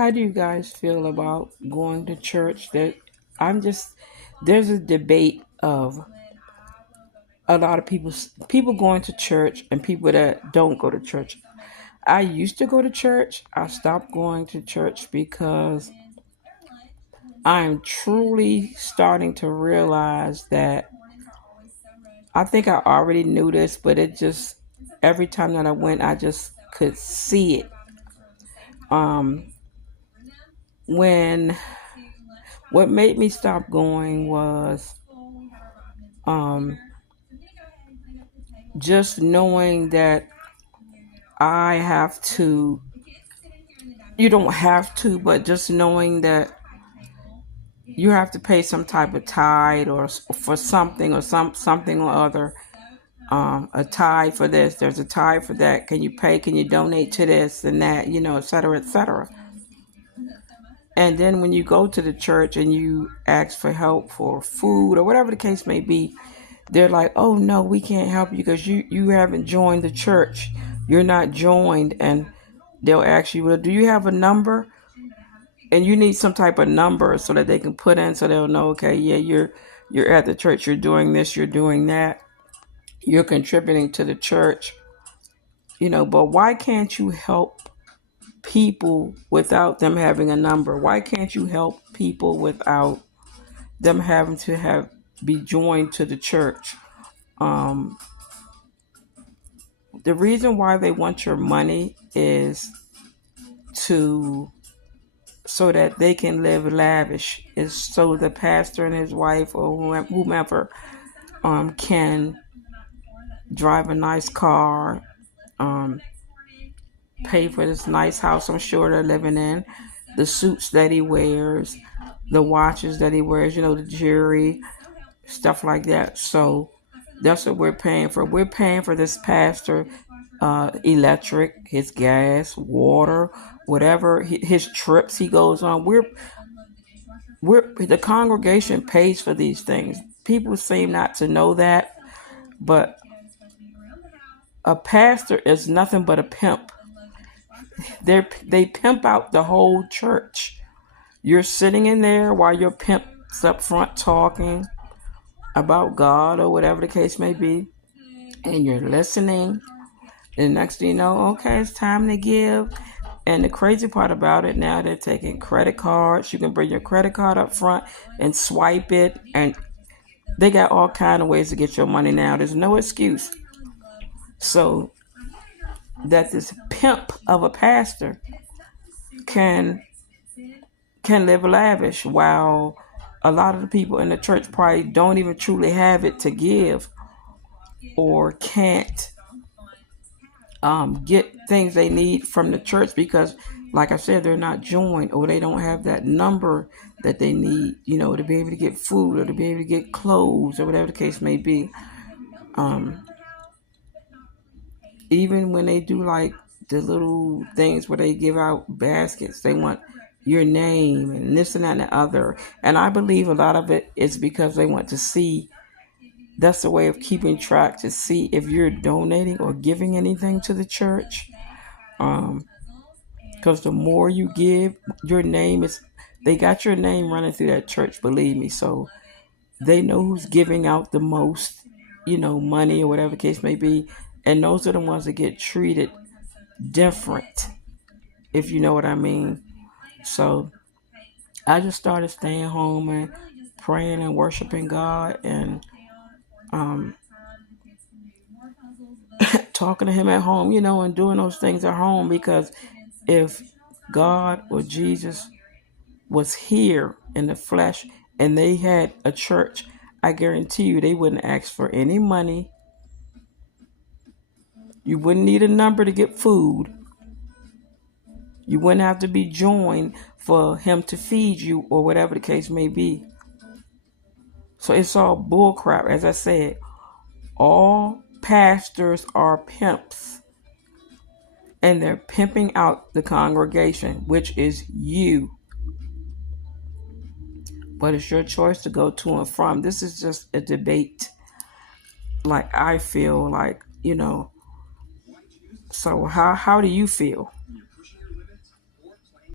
How do you guys feel about going to church? I'm just there's a debate of a lot of people going to church and people that don't go to church. I used to go to church. I stopped going to church because I'm truly starting to realize that I think I already knew this, but it just every time that I went, I just could see it. Um, when what made me stop going was um, just knowing that I have to. You don't have to, but just knowing that you have to pay some type of tithe or for something or something or other. A tithe for this. There's a tithe for that. Can you pay? Can you donate to this and that? Et cetera, et cetera. And then when you go to the church and you ask for help for food or whatever the case may be, they're like, "Oh no, we can't help you because you haven't joined the church. You're not joined." And they'll ask you, "Well, do you have a number?" And you need some type of number so that they can put in so they'll know, okay, yeah, you're at the church, you're doing this, you're doing that, you're contributing to the church. But why can't you help people without them having a number? Why can't you help people without them having to have be joined to the church? Um, the reason why they want your money is to so that they can live lavish. Is so the pastor and his wife or whomever can drive a nice car, um, pay for this nice house I'm sure they're living in, the suits that he wears, the watches that he wears, the jewelry, stuff like that. So that's what we're paying for. We're paying for this pastor, electric, his gas, water, whatever his trips he goes on. We're the congregation pays for these things. People seem not to know that, but a pastor is nothing but a pimp. They pimp out the whole church. You're sitting in there while your pimp's up front talking about God or whatever the case may be, and you're listening. And next thing you know, okay, it's time to give. And the crazy part about it now, they're taking credit cards. You can bring your credit card up front and swipe it, and they got all kind of ways to get your money now. There's no excuse. So that this pimp of a pastor can live lavish while a lot of the people in the church probably don't even truly have it to give or can't get things they need from the church because, like I said, they're not joined or they don't have that number that they need, to be able to get food or to be able to get clothes or whatever the case may be. Even when they do like the little things where they give out baskets, they want your name and this and that and the other. And I believe a lot of it is because they want to see, that's a way of keeping track to see if you're donating or giving anything to the church. Because the more you give, your name they got your name running through that church, believe me. So they know who's giving out the most, money or whatever the case may be. And those are the ones that get treated different, if you know what I mean. So I just started staying home and praying and worshiping God and talking to him at home, and doing those things at home, because if God or Jesus was here in the flesh and they had a church, I guarantee you they wouldn't ask for any money. You wouldn't need a number to get food. You wouldn't have to be joined for him to feed you or whatever the case may be. So it's all bullcrap. As I said, all pastors are pimps. And they're pimping out the congregation, which is you. But it's your choice to go to and from. This is just a debate. Like I feel like, So how do you feel?